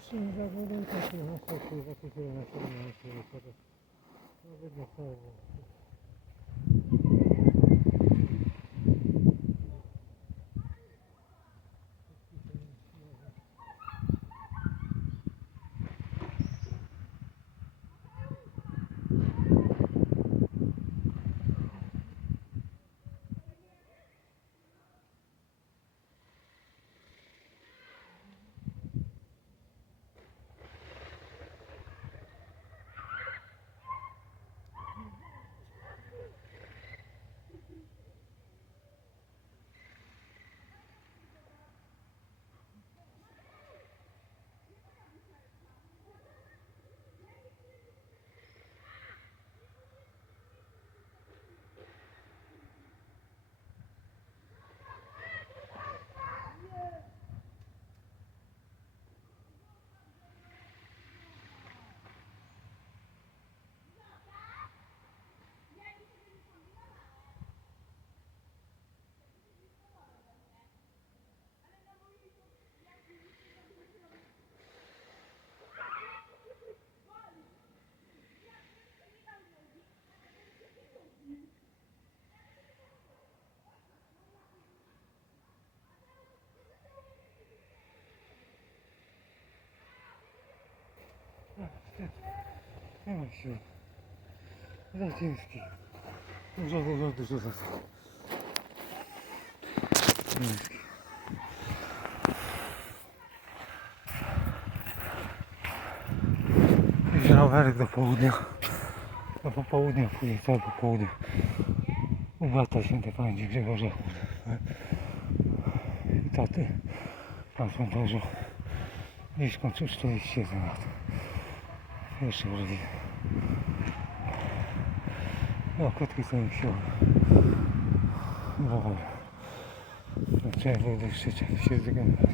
Dzisiejszym zawodem takie nasze kurwa, takie nasze nasze wieczory. Nawet na całą. Nie mam sił. Za ciężki. Dużo, dużo, dużo za. Ciężki. Idzie rowerek do południa. Do popołudnia pójdzie, całe popołudnie. U brata świętej pamięci Grzegorza. Taty. Pan cmentarzu. Gdzieś kończył 47 lat. Jeszcze brzmi. No, kotki są mi siłą. W ogóle. Zacząłem nigdy krzyczeć, się zgadzać.